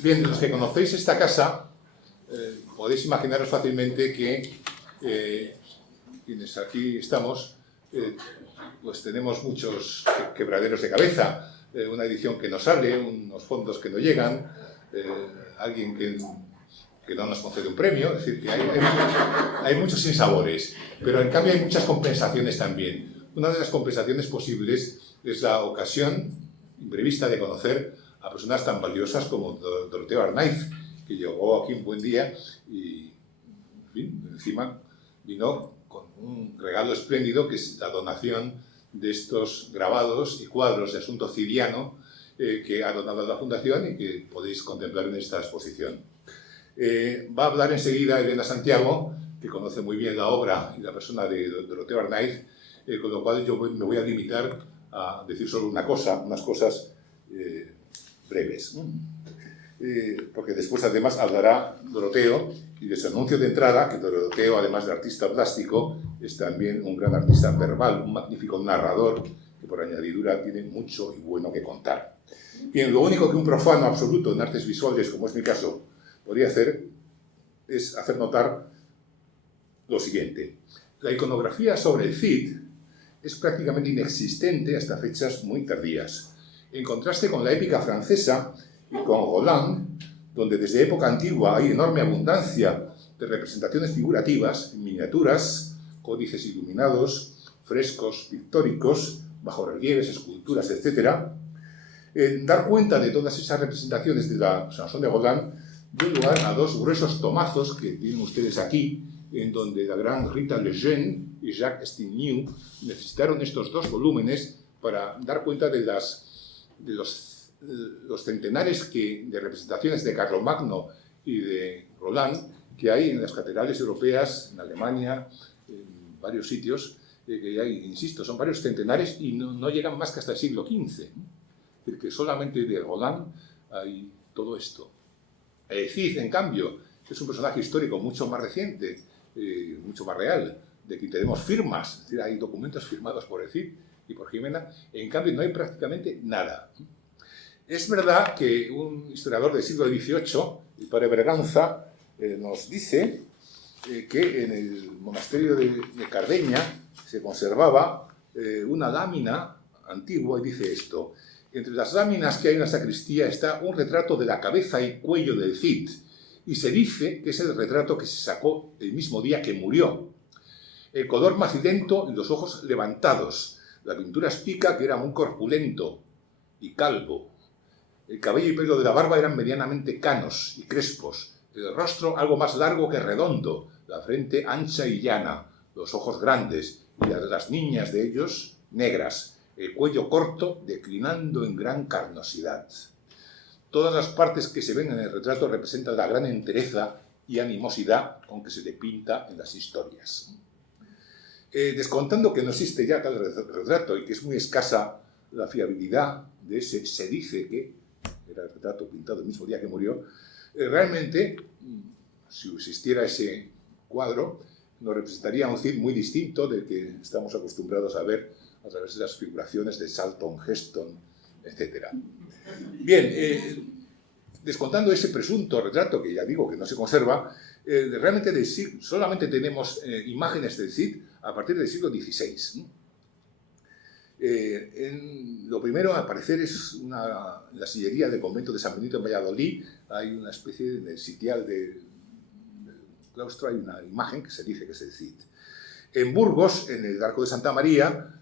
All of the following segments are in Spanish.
Bien, los que conocéis esta casa, podéis imaginaros fácilmente que quienes aquí estamos, pues tenemos muchos quebraderos de cabeza, una edición que no sale, unos fondos que no llegan, alguien que no nos concede un premio, es decir, que hay muchos sinsabores, pero en cambio hay muchas compensaciones también. Una de las compensaciones posibles es la ocasión imprevista de conocer a personas tan valiosas como Doroteo Arnaiz, que llegó aquí un buen día y, en fin, encima vino con un regalo espléndido, que es la donación de estos grabados y cuadros de asunto ciriano que ha donado a la Fundación y que podéis contemplar en esta exposición. Va a hablar enseguida Elena Santiago, que conoce muy bien la obra y la persona de Doroteo Arnaiz, con lo cual yo me voy a limitar a decir solo una cosa, unas cosas breves. Porque después además hablará Doroteo y de su anuncio de entrada, que Doroteo, además de artista plástico, es también un gran artista verbal, un magnífico narrador, que por añadidura tiene mucho y bueno que contar. Bien, lo único que un profano absoluto en artes visuales, como es mi caso, podría hacer es hacer notar lo siguiente. La iconografía sobre el Cid es prácticamente inexistente hasta fechas muy tardías, en contraste con la épica francesa y con Roland, donde desde época antigua hay enorme abundancia de representaciones figurativas, en miniaturas, códices iluminados, frescos pictóricos, bajorrelieves, esculturas, etc. Dar cuenta de todas esas representaciones de la Chanson de Roland dio lugar a dos gruesos tomazos que tienen ustedes aquí, en donde la gran Rita Lejeune y Jacques Estigneux necesitaron estos dos volúmenes para dar cuenta de los centenares de representaciones de Carlomagno y de Roland que hay en las catedrales europeas, en Alemania, en varios sitios, que hay, insisto, son varios centenares y no llegan más que hasta el siglo XV. Es decir, que solamente de Roland hay todo esto. El Cid, en cambio, es un personaje histórico mucho más reciente, mucho más real, de quien tenemos firmas, es decir, hay documentos firmados por el Cid y por Jimena, en cambio no hay prácticamente nada. Es verdad que un historiador del siglo XVIII, el padre Berganza, nos dice que en el monasterio de Cardeña se conservaba una lámina antigua y dice esto: entre las láminas que hay en la sacristía está un retrato de la cabeza y cuello del Cid, y se dice que es el retrato que se sacó el mismo día que murió. El color macilento y los ojos levantados. La pintura explica que era muy corpulento y calvo. El cabello y pelo de la barba eran medianamente canos y crespos. El rostro algo más largo que redondo. La frente ancha y llana. Los ojos grandes y las niñas de ellos negras. El cuello corto, declinando en gran carnosidad. Todas las partes que se ven en el retrato representan la gran entereza y animosidad con que se le pinta en las historias. Descontando que no existe ya tal retrato y que es muy escasa la fiabilidad de ese, se dice que era el retrato pintado el mismo día que murió, realmente, si existiera ese cuadro, nos representaría un Cid muy distinto del que estamos acostumbrados a ver a través de las figuraciones de Charlton Heston, etc. Bien, descontando ese presunto retrato, que ya digo que no se conserva, realmente del Cid solamente tenemos imágenes del Cid a partir del siglo XVI. Lo primero a aparecer es en la sillería del convento de San Benito en Valladolid. Hay una especie de sitial del claustro, hay una imagen que se dice que es el Cid. En Burgos, en el Arco de Santa María,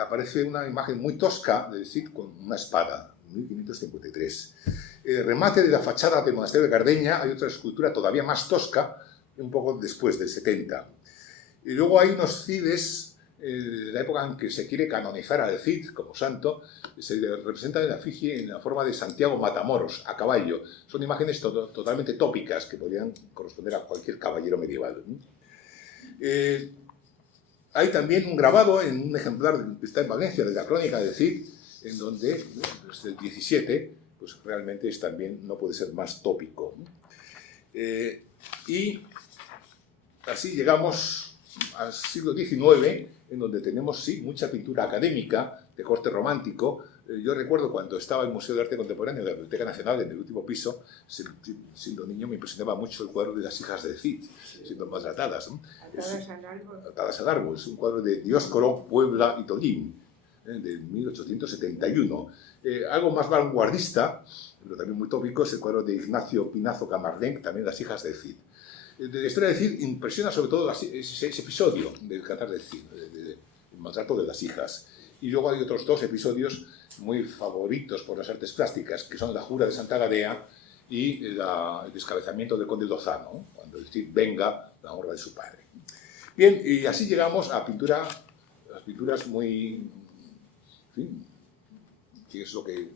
aparece una imagen muy tosca del Cid con una espada, 1553. El remate de la fachada del monasterio de Cardeña hay otra escultura todavía más tosca, un poco después del 70. Y luego hay unos cides de la época en que se quiere canonizar al Cid como santo, se le representa en la efigie en la forma de Santiago Matamoros, a caballo. Son imágenes totalmente tópicas que podrían corresponder a cualquier caballero medieval. Hay también un grabado en un ejemplar que está en Valencia de la crónica del Cid, en donde, desde el 17, pues realmente también no puede ser más tópico. Y así llegamos al siglo XIX, en donde tenemos, sí, mucha pintura académica de corte romántico, Yo recuerdo cuando estaba en el Museo de Arte Contemporáneo de la Biblioteca Nacional, en el último piso, siendo niño me impresionaba mucho el cuadro de las hijas de Cid, siendo maltratadas, ¿no? Atadas al árbol. Es un cuadro de Dioscoro, Puebla y Tollín, de 1871. Algo más vanguardista, pero también muy tópico, es el cuadro de Ignacio Pinazo Camardenc, también Las hijas de Cid. De la historia de Cid impresiona sobre todo ese episodio del Cantar del Cid, el maltrato de las hijas. Y luego hay otros dos episodios muy favoritos por las artes plásticas, que son la jura de Santa Gadea y el descabezamiento del conde Lozano, ¿no? Cuando el Cid venga la honra de su padre. Bien, y así llegamos a las pinturas muy... En fin, que es lo que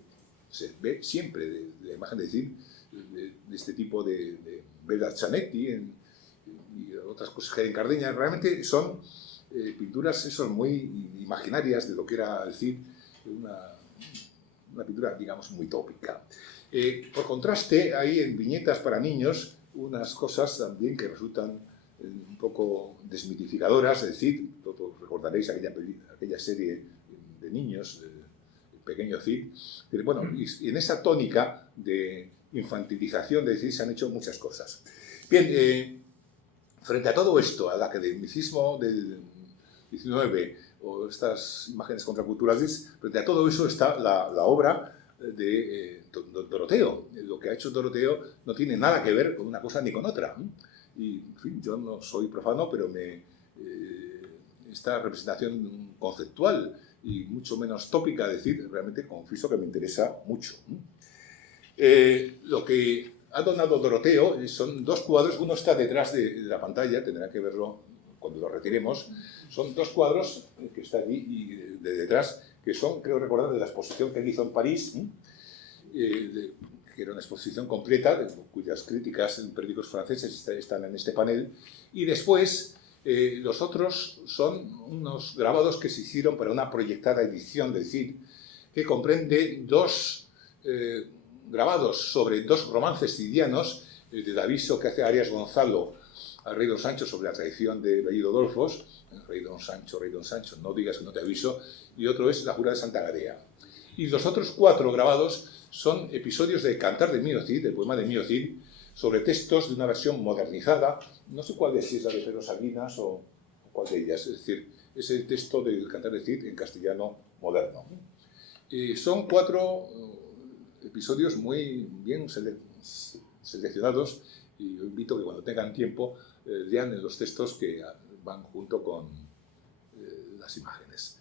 se ve siempre de la imagen de Cid, de este tipo de Beda Zanetti y otras cosas que hay en Cardeña. Realmente son pinturas muy imaginarias de lo que era el Cid, una pintura, digamos, muy tópica. Por contraste, hay en viñetas para niños unas cosas también que resultan un poco desmitificadoras. El Cid, todos recordaréis aquella serie de niños, el pequeño Cid. Pero bueno, y en esa tónica de infantilización de Cid se han hecho muchas cosas. Bien, frente a todo esto, al academicismo del 19 o estas imágenes contraculturales, frente a todo eso está la obra de Doroteo. Lo que ha hecho Doroteo no tiene nada que ver con una cosa ni con otra. Y, en fin, yo no soy profano, pero esta representación conceptual y mucho menos tópica de Cid, realmente confieso que me interesa mucho. Lo que ha donado Doroteo son dos cuadros, uno está detrás de la pantalla, tendrá que verlo cuando lo retiremos. Son dos cuadros que está allí y de detrás, que son, creo recordar, de la exposición que él hizo en París, que era una exposición completa, cuyas críticas en periódicos franceses están en este panel. Y después, los otros son unos grabados que se hicieron para una proyectada edición del Cid, que comprende dos grabados sobre dos romances cidianos, del aviso que hace Arias Gonzalo al rey Don Sancho sobre la traición de Bellido Dolfos, rey Don Sancho, no digas que no te aviso, y otro es la jura de Santa Gadea. Y los otros cuatro grabados son episodios del Cantar de Mío Cid, del poema de Mío Cid, sobre textos de una versión modernizada, no sé cuál es, si es la de Pedro Salinas o cuál de ellas, es decir, es el texto del Cantar de Cid en castellano moderno. Son cuatro episodios muy bien seleccionados, y yo invito que cuando tengan tiempo lean los textos que van junto con las imágenes.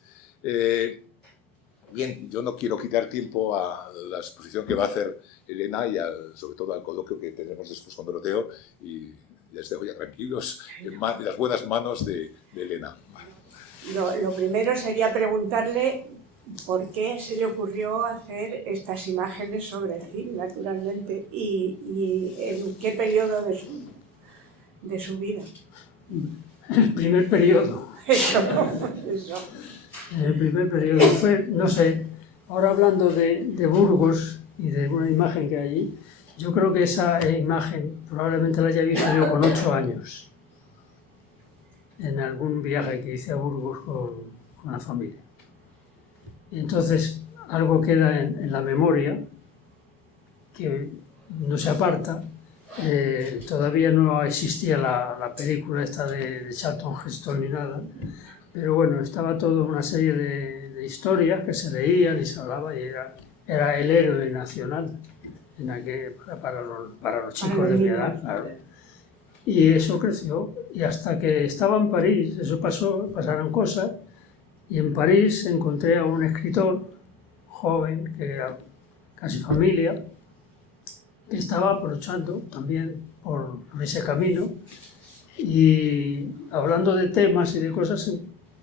Bien, yo no quiero quitar tiempo a la exposición que va a hacer Elena y sobre todo al coloquio que tendremos después con Doroteo, y les dejo ya tranquilos en las buenas manos de Elena. Lo primero sería preguntarle por qué se le ocurrió hacer estas imágenes sobre el Cid, naturalmente, y en qué periodo de su vida. El primer periodo. Eso. En el primer periodo fue, no sé, ahora hablando de Burgos y de una imagen que hay allí, yo creo que esa imagen probablemente la haya visto yo con 8 años, en algún viaje que hice a Burgos con la familia. Y entonces algo queda en la memoria que no se aparta. Todavía no existía la película esta de Charlton Heston ni nada, pero bueno, estaba toda una serie de historias que se leían y se hablaba, y era el héroe nacional para los chicos de mi edad, claro. Y eso creció, y hasta que estaba en París, eso pasaron cosas, y en París encontré a un escritor joven, que era casi familia, que estaba aprovechando también por ese camino, y hablando de temas y de cosas,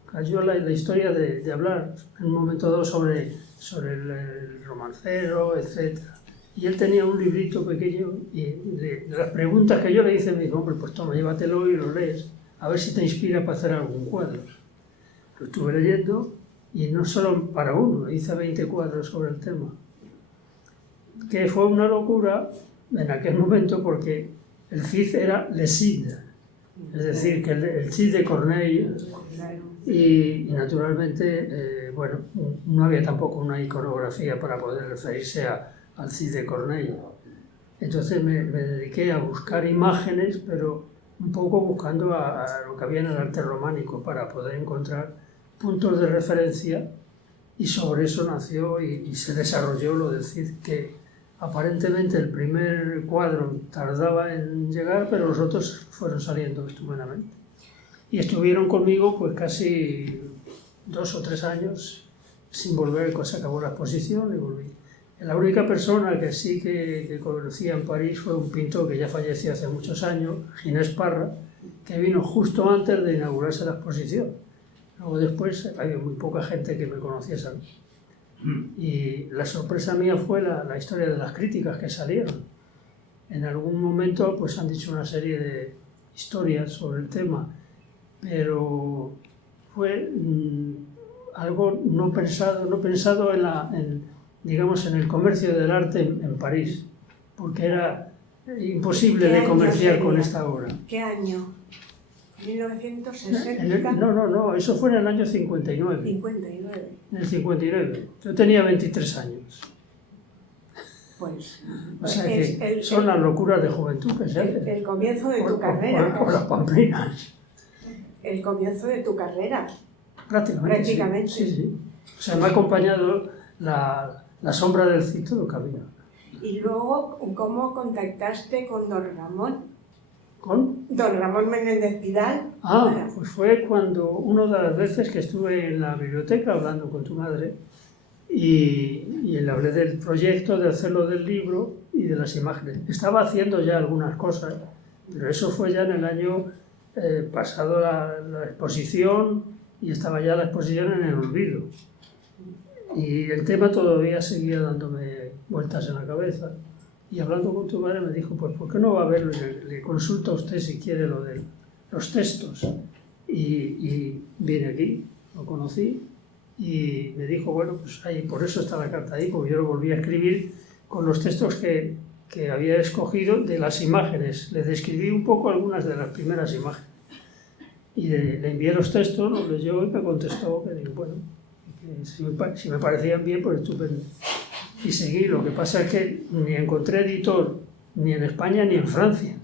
cayó la historia de hablar en un momento dado sobre el romancero, etc. Y él tenía un librito pequeño, y de las preguntas que yo le hice, me dijo: hombre, pues toma, llévatelo y lo lees, a ver si te inspira para hacer algún cuadro. Lo estuve leyendo, y no solo para uno, hice 20 cuadros sobre el tema. Que fue una locura en aquel momento, porque el Cid era Le Cid, Es decir, que el Cid de Corneille y naturalmente, bueno, no había tampoco una iconografía para poder referirse al Cid de Corneille. Entonces me dediqué a buscar imágenes, pero un poco buscando a lo que había en el arte románico para poder encontrar puntos de referencia, y sobre eso nació y se desarrolló lo del Cid, que aparentemente el primer cuadro tardaba en llegar, pero los otros fueron saliendo estupendamente. Y estuvieron conmigo pues casi 2 o 3 años sin volver, se acabó la exposición y volví. La única persona que sí que conocía en París fue un pintor que ya falleció hace muchos años, Ginés Parra, que vino justo antes de inaugurarse la exposición. Luego después había muy poca gente que me conociese a mí. Y la sorpresa mía fue la historia de las críticas que salieron. En algún momento pues han dicho una serie de historias sobre el tema, pero fue algo no pensado digamos, en el comercio del arte en París, porque era imposible de comerciar con esta obra. ¿Qué año? ¿1960? No, eso fue en el año 59. 59. En el 59. Yo tenía 23 años. Pues, o sea que son las locuras de juventud que se hacen. El comienzo de tu carrera. O las pamplinas. El comienzo de tu carrera. Prácticamente. Sí. O sea, me ha acompañado la sombra del Cid todo el camino. Y luego, ¿cómo contactaste con don Ramón? ¿Con? Don Ramón Menéndez Pidal. Pues fue cuando una de las veces que estuve en la biblioteca hablando con tu madre y le hablé del proyecto, de hacerlo del libro y de las imágenes. Estaba haciendo ya algunas cosas, pero eso fue ya en el año pasado la exposición, y estaba ya la exposición en el olvido. Y el tema todavía seguía dándome vueltas en la cabeza. Y hablando con tu madre me dijo, pues ¿por qué no va a verlo? Le consulta a usted si quiere lo de los textos. Y viene aquí, lo conocí, y me dijo, bueno, pues ahí, por eso está la carta ahí, porque yo lo volví a escribir con los textos que había escogido de las imágenes. Le describí un poco algunas de las primeras imágenes. Y le envié los textos, los leyó y me contestó que digo, bueno, que si me parecían bien, pues estupendo. Y seguí. Lo que pasa es que ni encontré editor ni en España ni en Francia.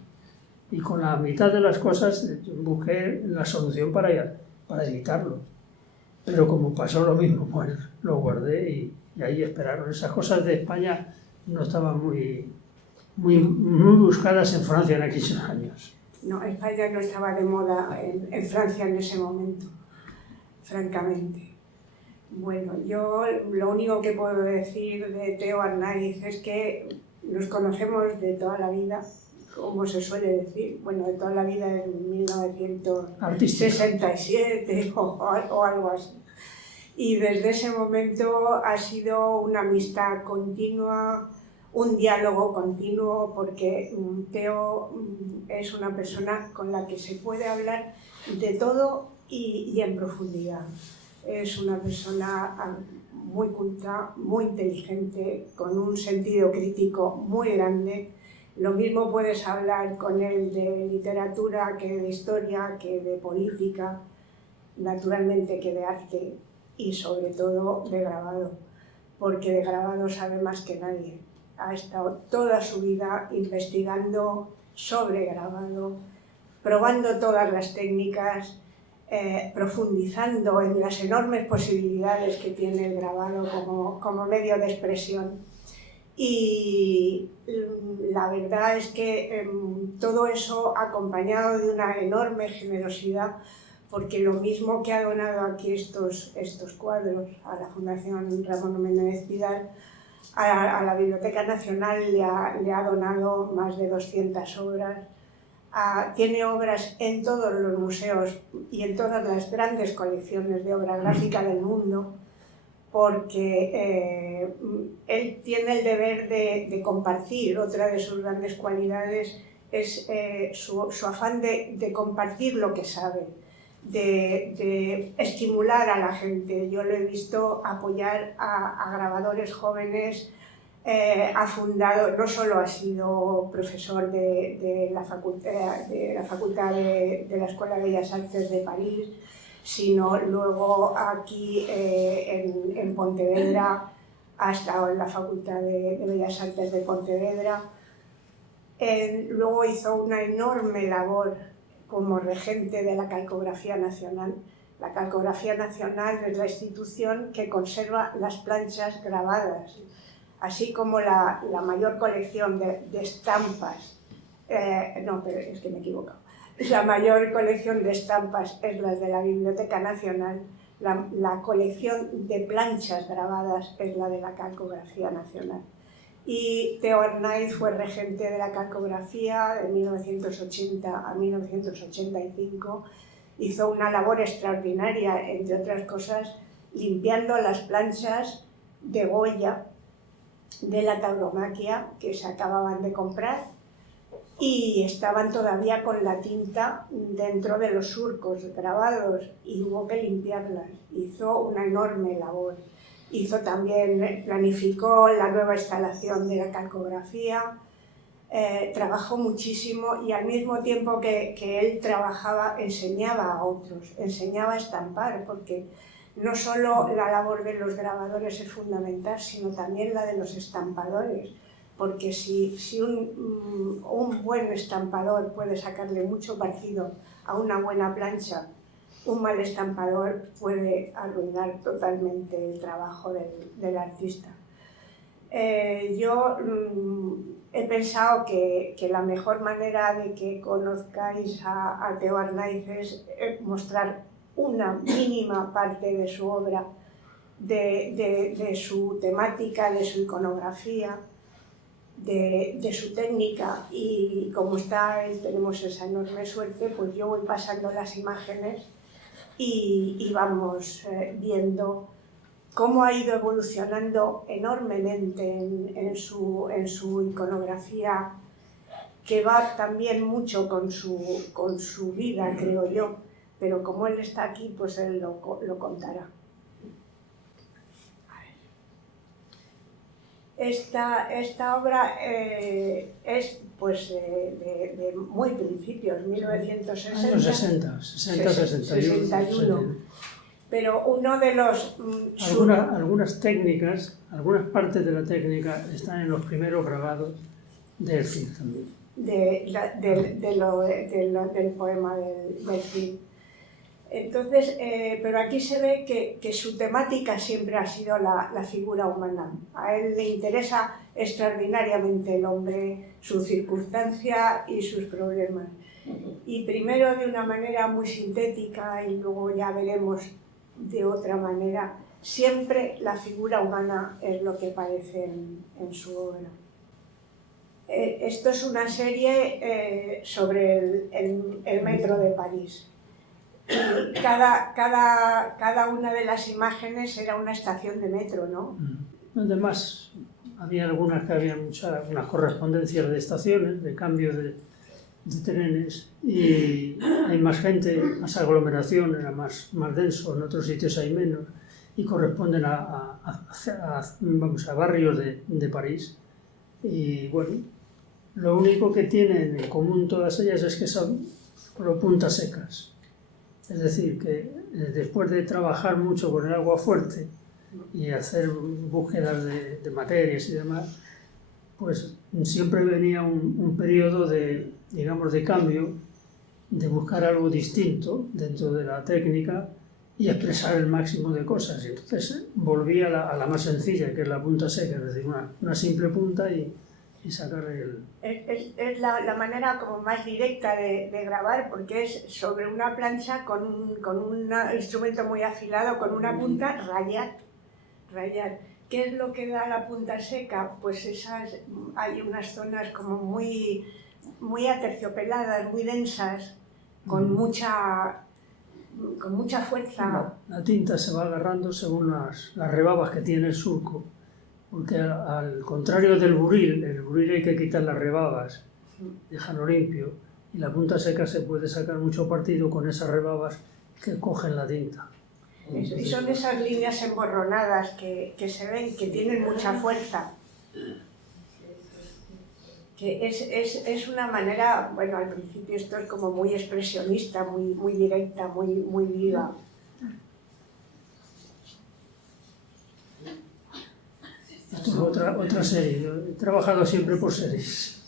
Y con la mitad de las cosas busqué la solución para editarlo. Pero como pasó lo mismo, pues lo guardé y ahí esperaron. Esas cosas de España no estaban muy buscadas en Francia en aquellos años. No, España no estaba de moda en Francia en ese momento, francamente. Bueno, yo lo único que puedo decir de Teo Arnaiz es que nos conocemos de toda la vida, como se suele decir, bueno, de toda la vida en 1967 o algo así. Y desde ese momento ha sido una amistad continua, un diálogo continuo, porque Teo es una persona con la que se puede hablar de todo y en profundidad. Es una persona muy culta, muy inteligente, con un sentido crítico muy grande. Lo mismo puedes hablar con él de literatura que de historia, que de política, naturalmente que de arte y sobre todo de grabado, porque de grabado sabe más que nadie. Ha estado toda su vida investigando sobre grabado, probando todas las técnicas, profundizando en las enormes posibilidades que tiene el grabado como medio de expresión. Y la verdad es que todo eso acompañado de una enorme generosidad, porque lo mismo que ha donado aquí estos cuadros a la Fundación Ramón Menéndez Pidal, a la Biblioteca Nacional le ha donado más de 200 obras. Tiene obras en todos los museos y en todas las grandes colecciones de obra gráfica del mundo, porque él tiene el deber de compartir. Otra de sus grandes cualidades es su afán de compartir lo que sabe, de estimular a la gente. Yo lo he visto apoyar a grabadores jóvenes Ha fundado, no solo ha sido profesor de la Facultad de la Escuela de Bellas Artes de París, sino luego aquí en Pontevedra, ha estado en la Facultad de Bellas Artes de Pontevedra. Luego hizo una enorme labor como regente de la Calcografía Nacional. La Calcografía Nacional es la institución que conserva las planchas grabadas, así como la mayor colección de estampas. No, pero es que me he equivocado. La mayor colección de estampas es la de la Biblioteca Nacional. La colección de planchas grabadas es la de la Calcografía Nacional. Y Theo Arnaiz fue regente de la calcografía de 1980 a 1985. Hizo una labor extraordinaria, entre otras cosas, limpiando las planchas de Goya de la tauromaquia que se acababan de comprar y estaban todavía con la tinta dentro de los surcos grabados y hubo que limpiarlas. Hizo una enorme labor. Planificó la nueva instalación de la calcografía, trabajó muchísimo y al mismo tiempo que él trabajaba, enseñaba a otros, enseñaba a estampar, porque no solo la labor de los grabadores es fundamental, sino también la de los estampadores, porque si un buen estampador puede sacarle mucho partido a una buena plancha, un mal estampador puede arruinar totalmente el trabajo del artista. Yo he pensado que la mejor manera de que conozcáis a Theo Arnaiz es mostrar una mínima parte de su obra, de su temática, de su iconografía, de su técnica, y como tenemos esa enorme suerte, pues yo voy pasando las imágenes y vamos viendo cómo ha ido evolucionando enormemente en su iconografía, que va también mucho con su vida, creo yo, pero como él está aquí, pues él lo contará. Esta obra es pues de muy principios, 1960. Años 61. Pero uno de los... Algunas técnicas, algunas partes de la técnica están en los primeros grabados del Cid también. Del poema del Cid. Entonces, pero aquí se ve que su temática siempre ha sido la figura humana. A él le interesa extraordinariamente el hombre, su circunstancia y sus problemas. Y primero de una manera muy sintética y luego ya veremos de otra manera, siempre la figura humana es lo que aparece en su obra. Esto es una serie sobre el metro de París. Y cada una de las imágenes era una estación de metro, ¿no? Además, había algunas que había unas correspondencias de estaciones, de cambio de trenes, y hay más gente, más aglomeración, era más denso, en otros sitios hay menos, y corresponden a barrios de París. Y bueno, lo único que tienen en común todas ellas es que son solo puntas secas. Es decir, que después de trabajar mucho con el agua fuerte y hacer búsquedas de materias y demás, pues siempre venía un periodo de cambio, de buscar algo distinto dentro de la técnica y expresar el máximo de cosas. Y entonces volví a la más sencilla, que es la punta seca, es decir, una simple punta y sacar el... Es la manera como más directa de grabar, porque es sobre una plancha con un instrumento muy afilado, con una punta, rayar. ¿Qué es lo que da la punta seca? Pues hay unas zonas como muy aterciopeladas, muy densas, con mucha fuerza. La tinta se va agarrando según las rebabas que tiene el surco. Porque al contrario del buril, el buril hay que quitar las rebabas, dejarlo limpio, y la punta seca se puede sacar mucho partido con esas rebabas que cogen la tinta. Y son esas líneas emborronadas que se ven, que tienen mucha fuerza, Que es una manera, bueno, al principio esto es como muy expresionista, muy directa, muy viva. Esto es otra serie, yo he trabajado siempre por series.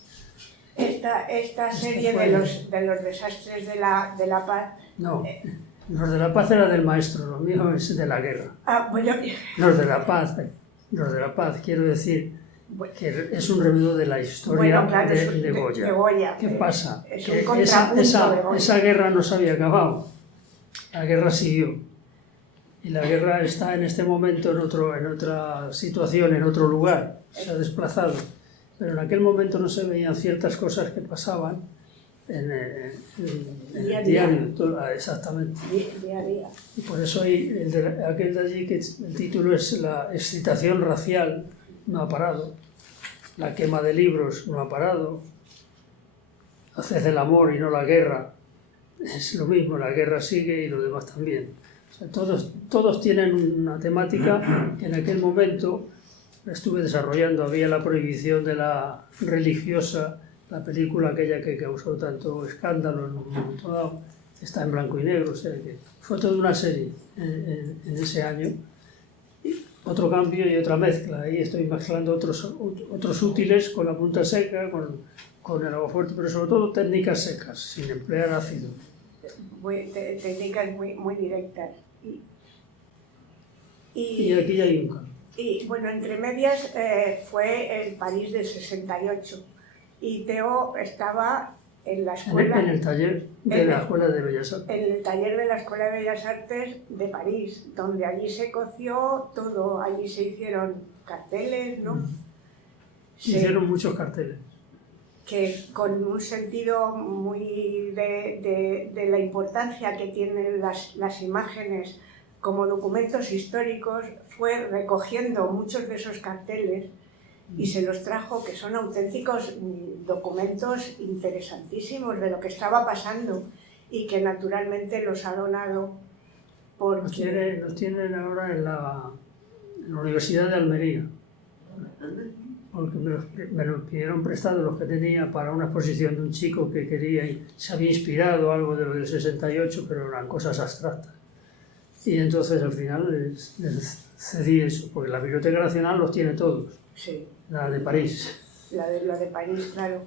Esta serie de los desastres de la paz. No, los de la paz era del maestro, lo mío es de la guerra. Ah, bueno, Los de la paz, quiero decir que es un remedio de la historia bueno, claro, de Goya. de Goya. ¿Qué pasa? Es Que un contrapunto de Goya. esa guerra no se había acabado, la guerra siguió. Y la guerra está en este momento en otra situación, en otro lugar, se ha desplazado. Pero en aquel momento no se veían ciertas cosas que pasaban en el diario, exactamente. Día a día. Y por eso hay aquel de allí que el título es La excitación racial no ha parado, la quema de libros no ha parado, haced el amor y no la guerra, es lo mismo, la guerra sigue y lo demás también. O sea, todos tienen una temática que en aquel momento la estuve desarrollando. Había la prohibición de la religiosa, la película aquella que causó tanto escándalo en un momento dado, está en blanco y negro, o sea que fue toda una serie en ese año. Y otro cambio y otra mezcla, ahí estoy mezclando otros útiles con la punta seca, con el agua fuerte, pero sobre todo técnicas secas, sin emplear ácido. Técnicas muy directas. Y aquí hay un cambio. Y bueno, entre medias fue el París del 68 y Teo estaba en la escuela... En el taller de la Escuela de Bellas Artes. En el taller de la Escuela de Bellas Artes de París, donde allí se coció todo, allí se hicieron carteles, ¿no? Se hicieron muchos carteles. Que con un sentido muy de la importancia que tienen las imágenes como documentos históricos, fue recogiendo muchos de esos carteles y se los trajo, que son auténticos documentos interesantísimos de lo que estaba pasando y que naturalmente los ha donado porque... Los tienen ahora en la Universidad de Almería, porque me los pidieron prestados los que tenía para una exposición de un chico que quería y se había inspirado algo de lo del 68, pero eran cosas abstractas. Y entonces al final les cedí eso, porque la Biblioteca Nacional los tiene todos. Sí. La de París. La de París, claro.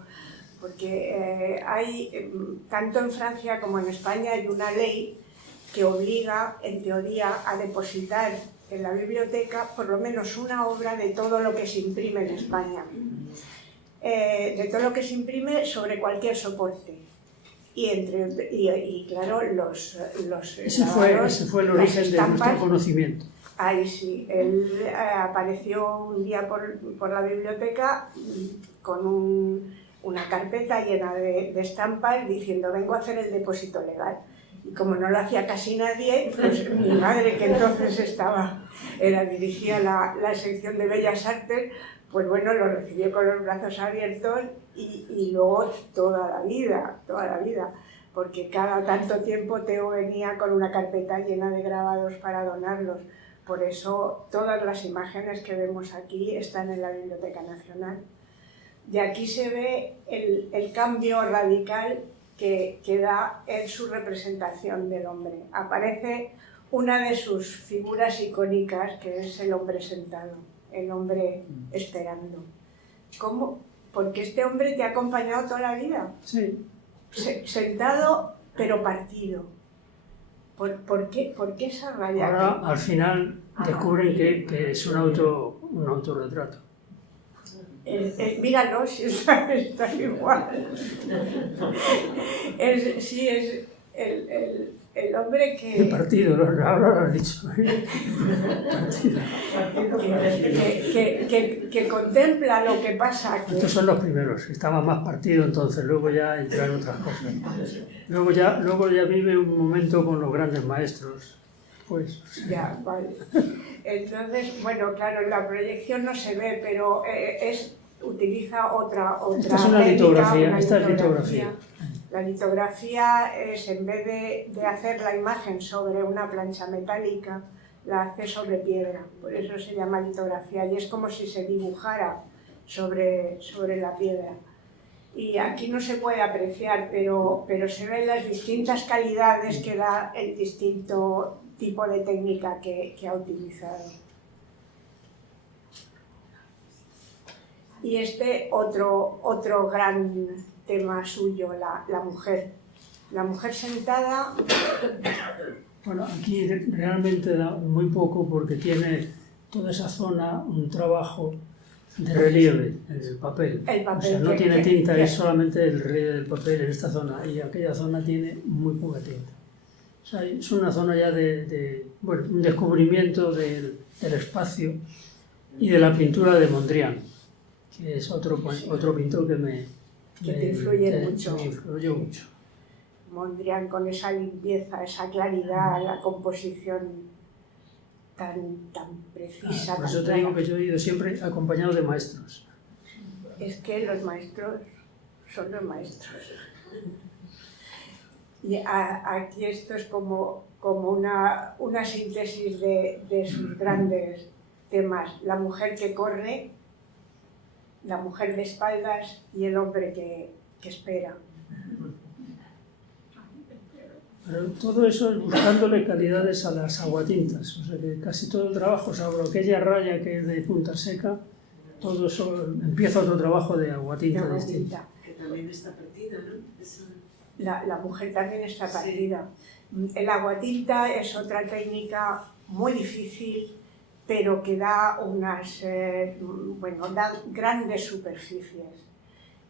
Porque hay, tanto en Francia como en España, hay una ley que obliga, en teoría, a depositar en la biblioteca por lo menos una obra de todo lo que se imprime en España. De todo lo que se imprime sobre cualquier soporte. Y claro, ese fue el origen de nuestro conocimiento. Ahí sí, él apareció un día por la biblioteca con una carpeta llena de estampas diciendo vengo a hacer el depósito legal. Y como no lo hacía casi nadie, pues mi madre, que entonces dirigía la sección de Bellas Artes, pues bueno, lo recibió con los brazos abiertos y luego toda la vida, porque cada tanto tiempo Teo venía con una carpeta llena de grabados para donarlos. Por eso todas las imágenes que vemos aquí están en la Biblioteca Nacional. Y aquí se ve el cambio radical que da en su representación del hombre. Aparece una de sus figuras icónicas, que es el hombre sentado, el hombre esperando. ¿Cómo? Porque este hombre te ha acompañado toda la vida. Sí. Sentado, pero partido. ¿Por qué esa raya? Ahora, al final, descubren que es un autorretrato. Míralo, si está igual. Sí, es el hombre que... El partido, ahora lo has dicho. que contempla lo que pasa. Estos son los primeros, estaba más partido entonces, luego ya entran otras cosas. Luego ya vive un momento con los grandes maestros. Pues. Ya, vale. Entonces, bueno, claro, en la proyección no se ve, pero utiliza otra esta es una litografía, esta es litografía. La litografía es, en vez de hacer la imagen sobre una plancha metálica, la hace sobre piedra, por eso se llama litografía, y es como si se dibujara sobre la piedra. Y aquí no se puede apreciar, pero se ven las distintas calidades que da el distinto tipo de técnica que ha utilizado. Y otro gran tema suyo, la mujer. La mujer sentada. Bueno, aquí realmente da muy poco porque tiene toda esa zona un trabajo de relieve en el papel. O sea, no tiene tinta, es solamente el relieve del papel en esta zona, y aquella zona tiene muy poca tinta. O sea, es una zona ya bueno, un descubrimiento del espacio y de la pintura de Mondrian, que es otro pintor que te influye mucho. Me influyó mucho. Mondrian, con esa limpieza, esa claridad, la composición tan precisa. Por eso te digo que yo he ido siempre acompañado de maestros. Es que los maestros son los maestros. Y aquí esto es como una síntesis de sus grandes temas. La mujer que corre, la mujer de espaldas y el hombre que espera. Pero todo eso es buscándole calidades a las aguatintas, o sea que casi todo el trabajo, salvo aquella raya que es de punta seca, todo eso empieza otro trabajo de aguatinta distinto. Que también está partida, ¿no? La mujer también está partida. El aguatinta es otra técnica muy difícil, pero que da da grandes superficies.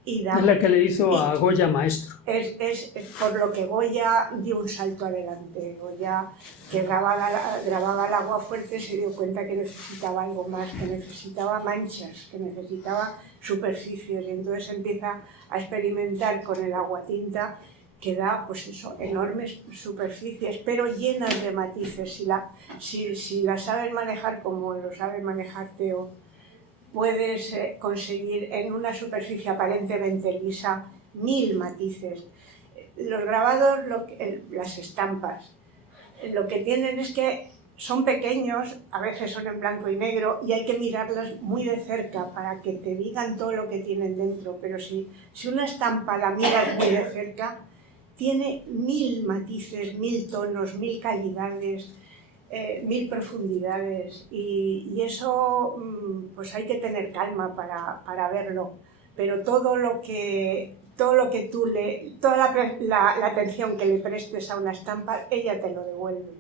Es la que le hizo a Goya maestro. Es por lo que Goya dio un salto adelante. Goya, que grababa el agua fuerte, se dio cuenta que necesitaba algo más, que necesitaba manchas, que necesitaba superficies, y entonces empieza a experimentar con el aguatinta, que da, pues eso, enormes superficies, pero llenas de matices. Si la sabes manejar como lo sabe manejar Teo, puedes conseguir en una superficie aparentemente lisa 1000 matices. Los grabados, las estampas, lo que tienen es que son pequeños, a veces son en blanco y negro, y hay que mirarlas muy de cerca para que te digan todo lo que tienen dentro. Pero si una estampa la miras muy de cerca, tiene 1000 matices, 1000 tonos, 1000 calidades, 1000 profundidades, y eso pues hay que tener calma para verlo, pero toda la atención que le prestes a una estampa, ella te lo devuelve.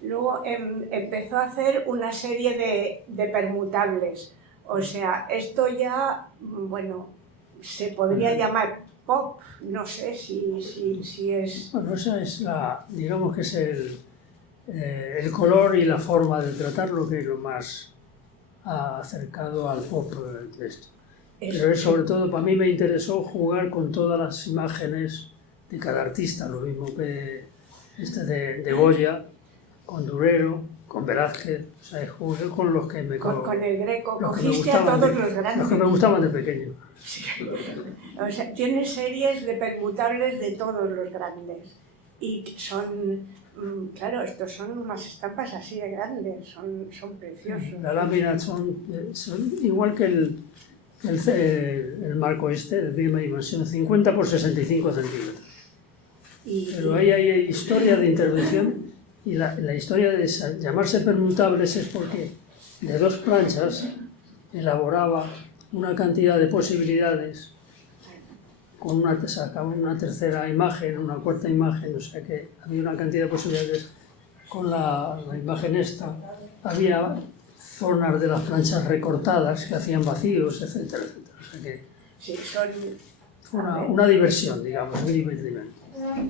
Luego empezó a hacer una serie de permutables, o sea, esto ya, bueno, se podría llamar pop, no sé si es... Bueno, esa es digamos que es el color y la forma de tratarlo que es lo más acercado al pop de esto. Pero sobre todo, para mí me interesó jugar con todas las imágenes de cada artista, lo mismo que de Goya, con Durero, con Velázquez, o sea, jugué con los que me... Con el Greco, cogiste a todos los grandes. Los que me gustaban de pequeño. Sí. O sea, tiene series de permutables de todos los grandes. Y son, claro, estos son unas estampas así de grandes, son preciosos. Las láminas son igual que el marco de misma dimensión, 50 por 65 centímetros. Pero ahí hay historia de intervención, y la historia de llamarse permutables es porque de 2 planchas elaboraba una cantidad de posibilidades, sacaba una tercera imagen, una cuarta imagen, o sea que había una cantidad de posibilidades. Con la imagen esta había zonas de las planchas recortadas que hacían vacíos, etcétera, etcétera. O sea que sí, fue una diversión, digamos, milimétricamente.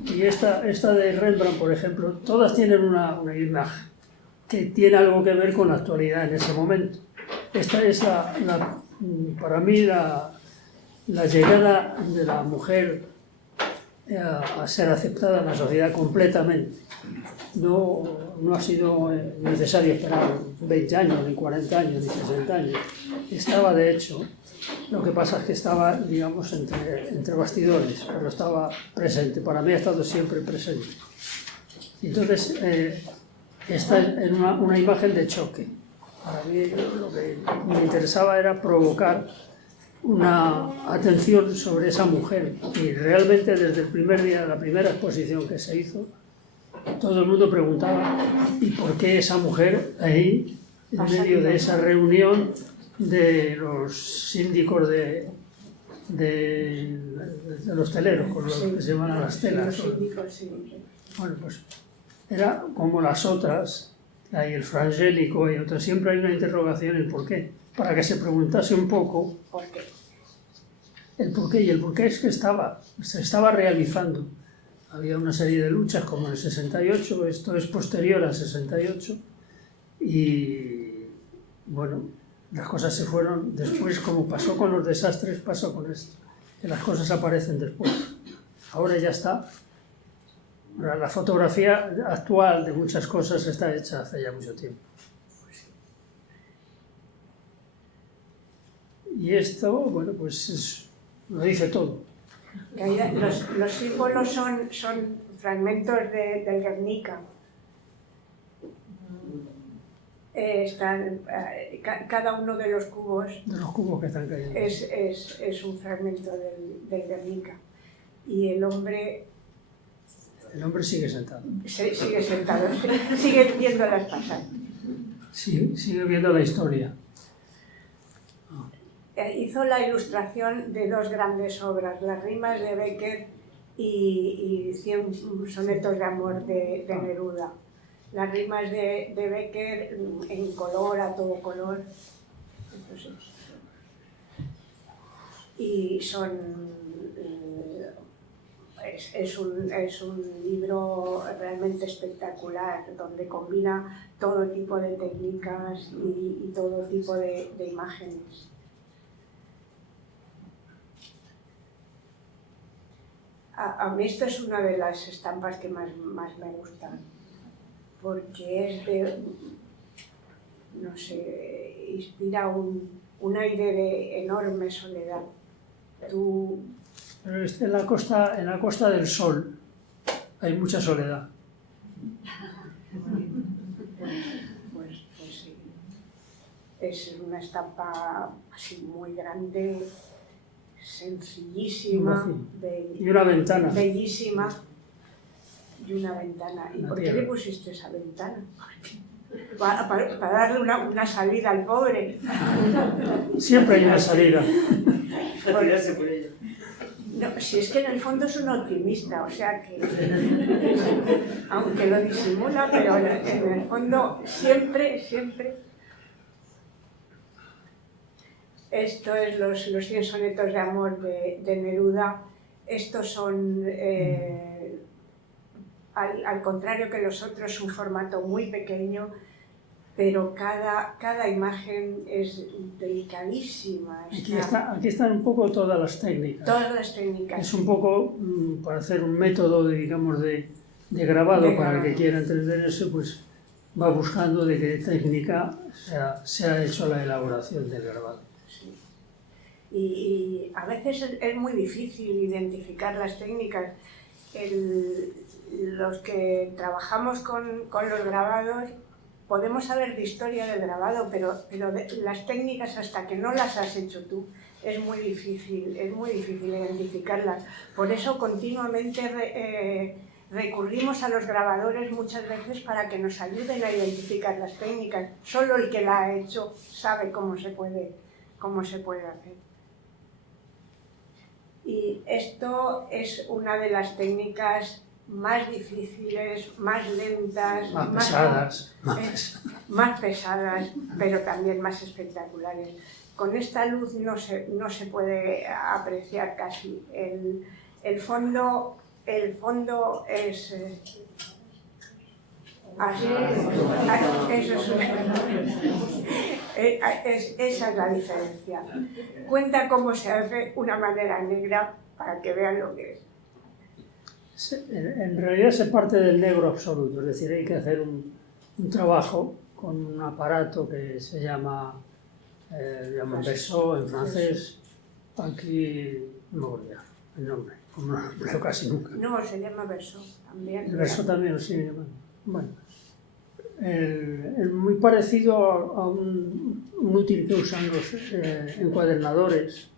Y esta de Rembrandt, por ejemplo, todas tienen una imagen que tiene algo que ver con la actualidad en ese momento. Esta es para mí la llegada de la mujer a ser aceptada en la sociedad completamente. No ha sido necesario esperar 20 años, ni 40 años, ni 60 años. Estaba, de hecho, lo que pasa es que estaba, digamos, entre bastidores, pero estaba presente. Para mí ha estado siempre presente. Entonces, esta es una imagen de choque. Para mí lo que me interesaba era provocar una atención sobre esa mujer. Y realmente desde el primer día, la primera exposición que se hizo, todo el mundo preguntaba ¿y por qué esa mujer ahí, en medio de esa reunión de los síndicos de los teleros, con los que se llaman a las telas? Bueno, pues era como las otras, hay el frangélico y otras, siempre hay una interrogación, el por qué, para que se preguntase un poco ¿Por qué? el por qué, y el por qué es que se estaba realizando. Había una serie de luchas como en el 68, esto es posterior al 68, y bueno, las cosas se fueron después, como pasó con los desastres, pasó con esto, que las cosas aparecen después. Ahora ya está. Ahora, la fotografía actual de muchas cosas está hecha hace ya mucho tiempo. Y esto, bueno, pues lo dice todo. Los símbolos son fragmentos del Guernica. Cada uno de los cubos Que están cayendo. es un fragmento del Guernica. Y el hombre sigue sentado. sigue sentado, sigue viéndolas pasar. Sí, sigue viendo la historia. Hizo la ilustración de dos grandes obras, Las rimas de Bécquer y 100 sonetos de amor de Neruda. Las rimas de Bécquer en color, a todo color. Entonces, y es un libro realmente espectacular, donde combina todo tipo de técnicas y todo tipo de imágenes. A mí esta es una de las estampas que más me gustan, porque es de, no sé, inspira un aire de enorme soledad. Pero en la Costa del Sol hay mucha soledad. Pues sí. Es una estampa así muy grande, sencillísima, y una ventana. Bellísima, y una ventana. ¿Y por qué le pusiste esa ventana? Para darle una salida al pobre. Siempre hay una salida. Para tirarse por ella. No, si es que en el fondo es un optimista, o sea que, aunque lo disimula, pero en el fondo siempre. Esto es los 100 sonetos de amor de Neruda. Estos son, al contrario que los otros, un formato muy pequeño, pero cada imagen es delicadísima. Aquí están un poco todas las técnicas. Todas las técnicas. Es un poco para hacer un método, digamos, de grabado, para el que quiera entender eso, pues va buscando de qué técnica se ha hecho la elaboración del grabado. Sí. Y a veces es muy difícil identificar las técnicas. Los que trabajamos con los grabados podemos saber de historia del grabado, pero las técnicas, hasta que no las has hecho tú, es muy difícil identificarlas. Por eso continuamente recurrimos a los grabadores muchas veces para que nos ayuden a identificar las técnicas. Solo el que la ha hecho sabe cómo se puede hacer. Y esto es una de las técnicas más difíciles, más lentas, más pesadas, pero también más espectaculares. Con esta luz no se puede apreciar casi. El fondo es así. Esa es la diferencia. Cuenta cómo se hace una madera negra para que vean lo que es. En realidad se parte del negro absoluto, es decir, hay que hacer un trabajo con un aparato que se llama Berceau en francés. Aquí no me acuerdo el nombre, como no lo empleo casi nunca. No, se llama Berceau también. El Berceau también lo sigue llamando. Bueno, muy parecido a un útil que usan los encuadernadores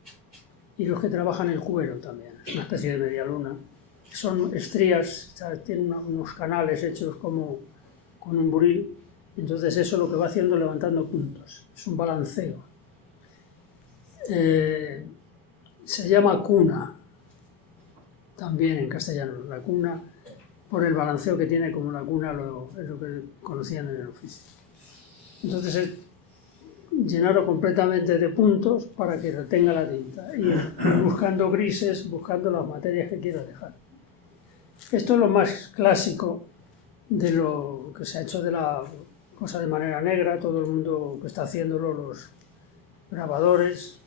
y los que trabajan el cuero también, es una especie de media luna. Son estrías, tienen unos canales hechos como con un buril, entonces eso lo que va haciendo es levantando puntos, es un balanceo. Se llama cuna, también en castellano, la cuna, por el balanceo que tiene como la cuna, es lo que conocían en el oficio. Entonces es llenarlo completamente de puntos para que retenga la tinta y buscando grises, buscando las materias que quiera dejar. Esto es lo más clásico de lo que se ha hecho de la cosa de manera negra. Todo el mundo que está haciéndolo, los grabadores,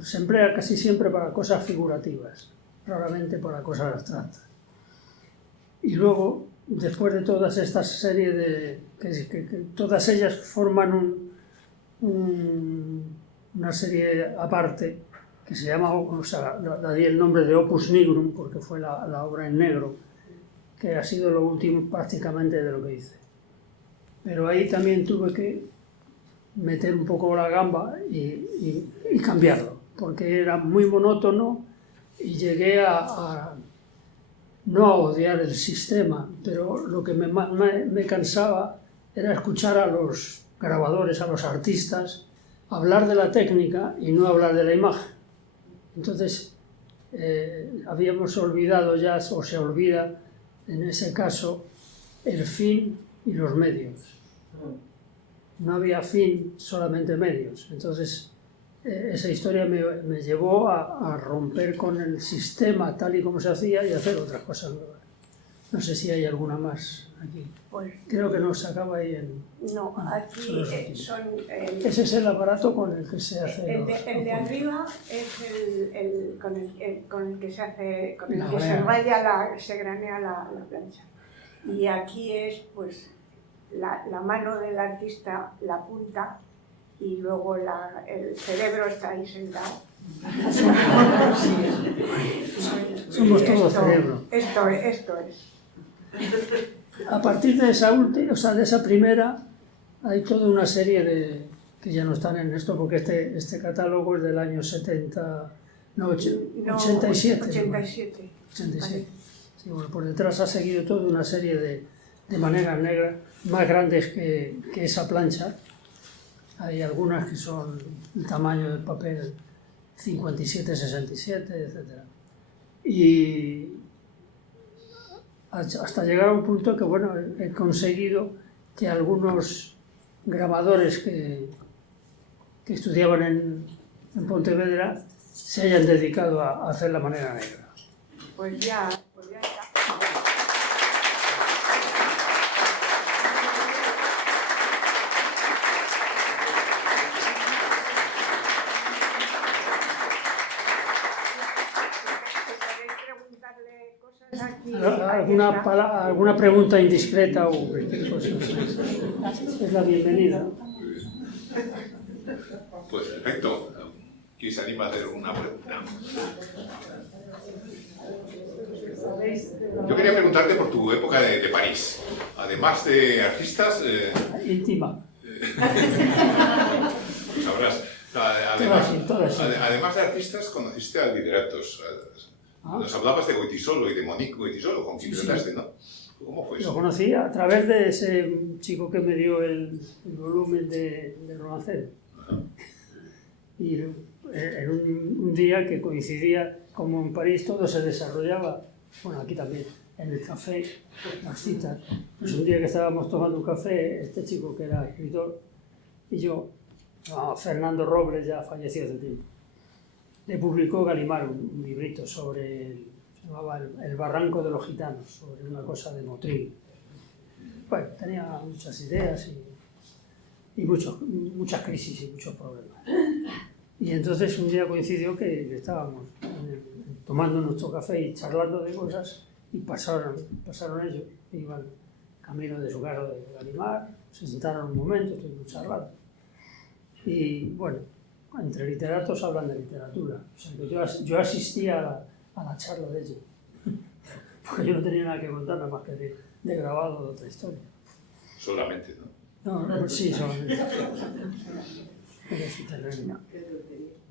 se emplea casi siempre para cosas figurativas, raramente para cosas abstractas. Y luego, después de todas estas series de... que todas ellas forman una serie aparte que se llama, o sea, la di el nombre de Opus Nigrum porque fue la obra en negro, que ha sido lo último prácticamente de lo que hice. Pero ahí también tuve que meter un poco la gamba y cambiarlo, porque era muy monótono y llegué no a odiar el sistema, pero lo que me cansaba era escuchar a los grabadores, a los artistas, hablar de la técnica y no hablar de la imagen. Entonces, habíamos olvidado ya, o se olvida en ese caso, el fin y los medios. No había fin, solamente medios. Entonces, esa historia me llevó a romper con el sistema tal y como se hacía y hacer otras cosas nuevas. No sé si hay alguna más aquí. Pues, creo que no se acaba ahí en... No, aquí son... ese es el aparato con el que se hace... El de arriba es con el que se hace, con el La que granea. se granea la plancha. Y aquí es pues la mano del artista, la punta, y luego el cerebro está ahí sentado. Somos todos cerebro. Esto es. A partir de esa última, o sea, de esa primera, hay toda una serie de que ya no están en esto porque este catálogo es del año 70, no, 87. 87. 87. Sí, bueno, por detrás ha seguido toda una serie de maneras negras más grandes que esa plancha. Hay algunas que son el tamaño del papel 57-67, etc. Y hasta llegar a un punto que, bueno, he conseguido que algunos grabadores que estudiaban en Pontevedra se hayan dedicado a hacer la manera negra. Pues ya está. ¿Alguna pregunta indiscreta o cualquier cosa? Es la bienvenida. Pues perfecto. ¿Quién se anima a hacer una pregunta? Yo quería preguntarte por tu época de París. Además de artistas... Íntima. Pues sabrás. Además de artistas, conociste a literatos. Nos hablabas de Goitisolo y de Monique Goitisolo, con quien trataste, ¿no? ¿Cómo fue eso? Lo conocí a través de ese chico que me dio el volumen de Romancero. Y en un día que coincidía, como en París todo se desarrollaba, bueno, aquí también, en el café, las citas. Pues un día que estábamos tomando un café, este chico que era escritor, y yo, Fernando Robles, ya falleció hace tiempo, le publicó Galimar un librito sobre, se llamaba El barranco de los gitanos, sobre una cosa de Motril. Bueno, tenía muchas ideas y muchas crisis y muchos problemas. Y entonces un día coincidió que estábamos tomando nuestro café y charlando de cosas y pasaron ellos, iban camino de su casa de Galimar, se sentaron un momento, estuvimos charlando. Y bueno, entre literatos hablan de literatura. O sea, que yo asistía a la charla de ellos, porque yo no tenía nada que contar, nada más que de grabado de otra historia. solamente, ¿no? No, sí, solamente.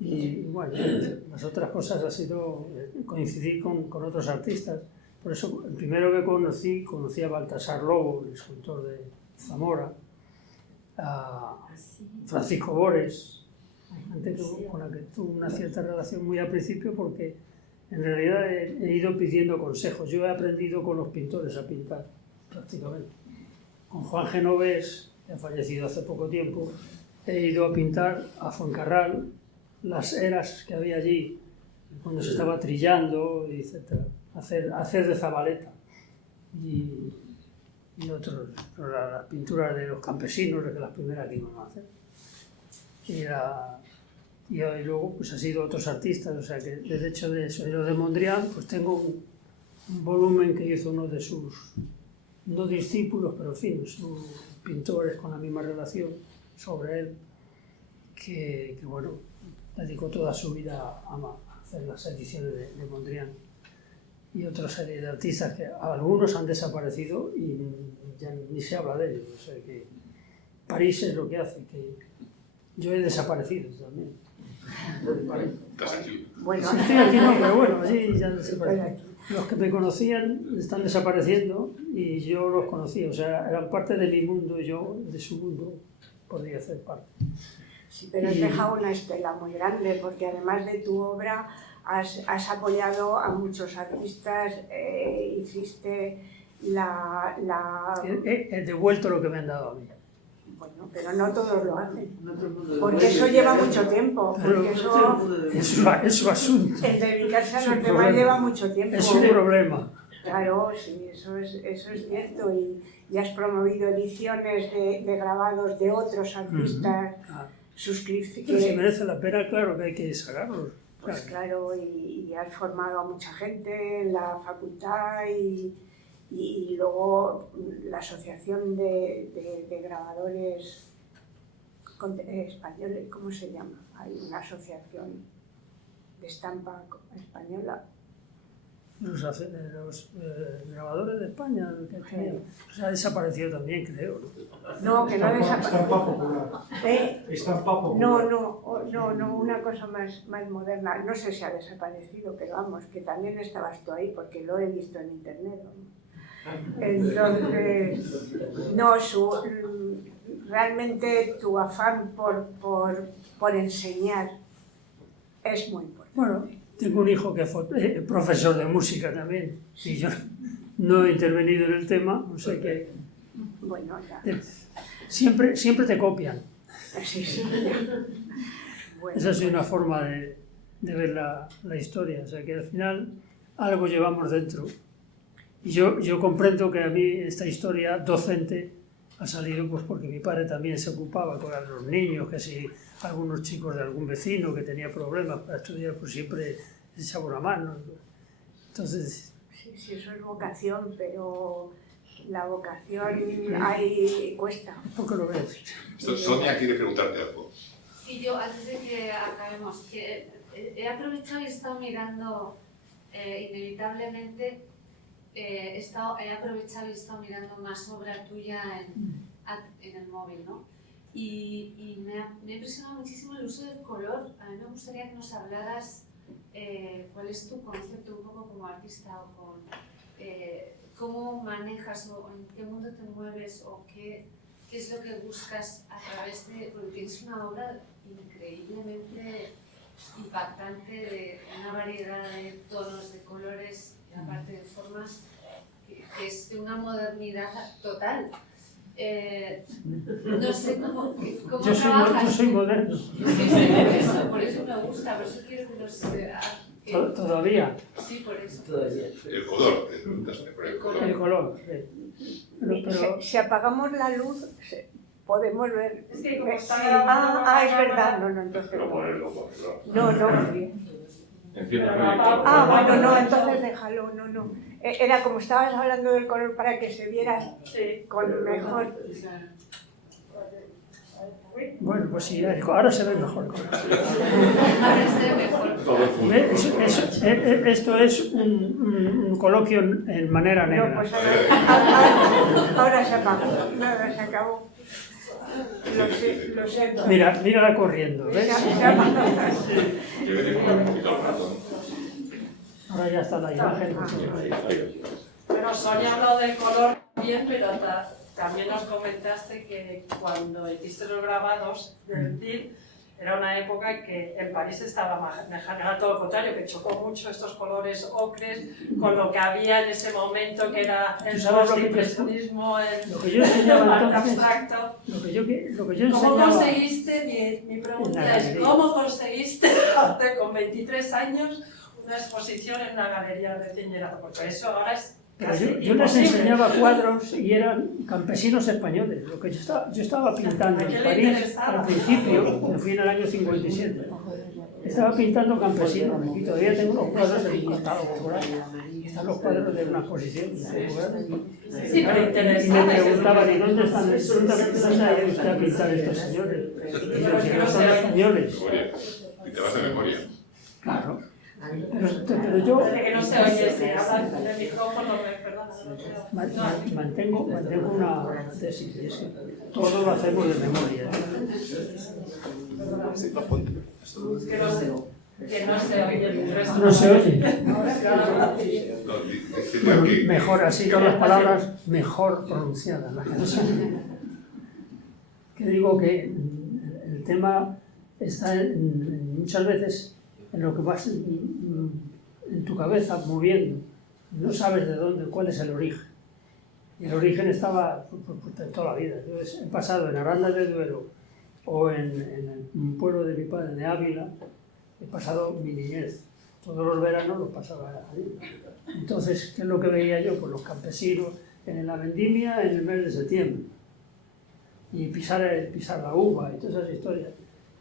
Y bueno, las otras cosas ha sido coincidir con otros artistas. Por eso, el primero que conocí a Baltasar Lobo, el escultor de Zamora, a Francisco Bores, gente con la que tuve una cierta relación muy al principio, porque en realidad he ido pidiendo consejos. Yo he aprendido con los pintores a pintar, prácticamente. Con Juan Genovés, que ha fallecido hace poco tiempo, he ido a pintar a Fuencarral las eras que había allí, cuando se estaba trillando, etc. Hacer de Zabaleta. Y otros, las pinturas de los campesinos, las primeras que íbamos a hacer. Y luego pues ha sido otros artistas, o sea que de hecho de eso, de Mondrian, pues tengo un volumen que hizo uno de sus, no discípulos, pero en fin, sus pintores con la misma relación sobre él, que bueno, dedicó toda su vida a hacer las ediciones de Mondrian. Y otra serie de artistas que algunos han desaparecido y ya ni se habla de ellos. O sea que París es lo que hace, que yo he desaparecido también. ¿Estás aquí? Bueno, Sí, estoy aquí, no, pero bueno, allí ya han desaparecido. Los que me conocían están desapareciendo y yo los conocía, o sea, eran parte de mi mundo y yo de su mundo podría ser parte. sí, pero has dejado una estela muy grande, porque además de tu obra has apoyado a muchos artistas, hiciste He devuelto lo que me han dado a mí. Bueno, pero no todos lo hacen, No todo el mundo porque eso lleva mucho tiempo, porque Es su asunto, el dedicarse a es un los demás problema. lleva mucho tiempo. es un problema. Claro, sí, eso es cierto, y has promovido ediciones de grabados de otros artistas, suscripciones. Si merece la pena, claro que hay que sacarlos. Pues claro, y has formado a mucha gente en la facultad y luego la Asociación de Grabadores Españoles, ¿cómo se llama? Hay una asociación de estampa española. Los grabadores de España, que ha desaparecido también, creo. No, que no ha desaparecido. Estampa popular. Estampa popular. No, una cosa más moderna. No sé si ha desaparecido, pero vamos, que también estabas tú ahí, porque lo he visto en internet, ¿no? Entonces, no, realmente tu afán por enseñar es muy importante. Bueno, tengo un hijo que fue profesor de música también, y yo no he intervenido en el tema, o sea que Bueno, ya. siempre te copian. Sí. Bueno, Esa es una forma de ver la historia, o sea que al final algo llevamos dentro. Y yo comprendo que a mí esta historia docente ha salido pues porque mi padre también se ocupaba con los niños, que si algunos chicos de algún vecino que tenía problemas para estudiar, pues siempre echaba una mano. Entonces... Sí, eso es vocación, pero la vocación ahí cuesta. ¿Por qué lo ves? Sonia quiere preguntarte algo. Sí, yo antes de que acabemos, que he aprovechado y he estado mirando inevitablemente, he aprovechado y he estado mirando más obra tuya en el móvil, ¿no? Y me ha impresionado muchísimo el uso del color. A mí me gustaría que nos hablaras cuál es tu concepto un poco como artista o cómo manejas o en qué mundo te mueves o qué es lo que buscas a través de... Porque tienes una obra increíblemente impactante de una variedad de tonos, de colores y aparte de formas que es de una modernidad total. No sé cómo trabajas. Yo soy moderno. Sí, por eso me gusta, por eso quiero que nos... ¿Todavía? Sí, por eso. Todavía. El color, te preguntas por el color. El color, sí. Pero Si apagamos la luz, podemos ver. Es que como está Sí. grabado, Es verdad. No, entonces. Ponelo. No. Bueno, no, entonces déjalo, no. Era como estabas hablando del color para que se viera con mejor. bueno, pues sí, ahora se ve mejor. Parece mejor. ¿Ves? Esto es un coloquio en manera No, negra. pues ahora se acabó. Nada, se acabó. Lo siento. Mírala corriendo, ¿ves? Yo le digo un poquito al ratón. Ahora ya está la imagen. Bueno, Sonia ha hablado del color bien, pero también nos comentaste que cuando hiciste los grabados del TIL, era una época en que en París estaba manejando todo lo contrario, que chocó mucho estos colores ocres con lo que había en ese momento, que era el postimpresionismo, el arte abstracto. Lo que yo ¿Cómo enseñaba... conseguiste, mi pregunta es, ¿cómo conseguiste hacer con 23 años una exposición en una galería recién llegada? Porque eso ahora es casi Yo les imposible. enseñaba cuadros y eran campesinos españoles. Lo que yo estaba pintando en París al principio, me fui en el año 57. Estaba pintando campesinos y todavía tengo los cuadros en un catálogo por ahí. Están los cuadros de una exposición. Sí, pero Y me interesante. preguntaban, ¿y dónde están? ¿Dónde se ha ido usted a pintar estos señores? Y yo decía, no son españoles. Memoria. Y te vas de memoria. Claro. Pero yo Que no se oye, se habla en el micrófono, perdona. mantengo una tesis, y es que todo lo hacemos de memoria. Que no se oye el resto. No se oye. Ahora, claro. No, dice Bueno, que- mejor así, todas las palabras mejor pronunciadas. La gente sabe. Que digo que el tema está muchas veces en lo que vas en tu cabeza moviendo. No sabes de dónde, cuál es el origen. Y el origen estaba de toda la vida. Yo he pasado en Aranda de Duero o en un pueblo de mi padre, de Ávila, he pasado mi niñez. Todos los veranos los pasaba allí. Entonces, ¿qué es lo que veía yo? Pues los campesinos en la vendimia en el mes de septiembre. Y pisar la uva y todas esas historias.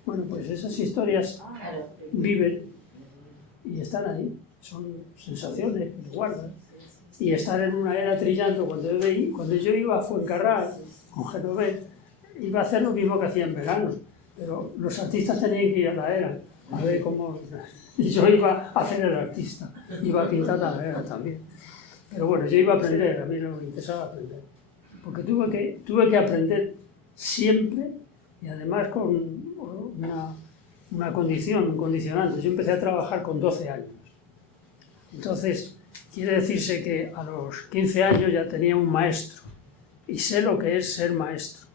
Bueno, pues esas historias viven y están ahí. Son sensaciones que guardan. Y estar en una era trillando, cuando yo iba a Fuencarral con Genovés, iba a hacer lo mismo que hacía en verano. Pero los artistas tenían que ir a la era, a ver cómo... Y yo iba a hacer el artista, iba a pintar la era también. Pero bueno, yo iba a aprender, a mí no me interesaba aprender. Porque tuve que aprender siempre y además con una condición, un condicionante. Yo empecé a trabajar con 12 años. Entonces, quiere decirse que a los 15 años ya tenía un maestro y sé lo que es ser maestro,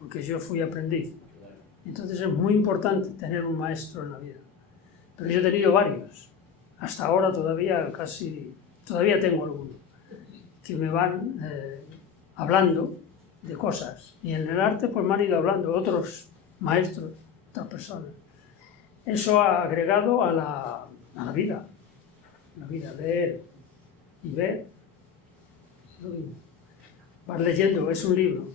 porque yo fui aprendiz. Entonces es muy importante tener un maestro en la vida. Pero yo he tenido varios. Hasta ahora todavía tengo algunos que me van hablando de cosas. Y en el arte pues me han ido hablando otros maestros, otras personas. Eso ha agregado a la vida. La vida, leer y ver. Vas leyendo, es un libro.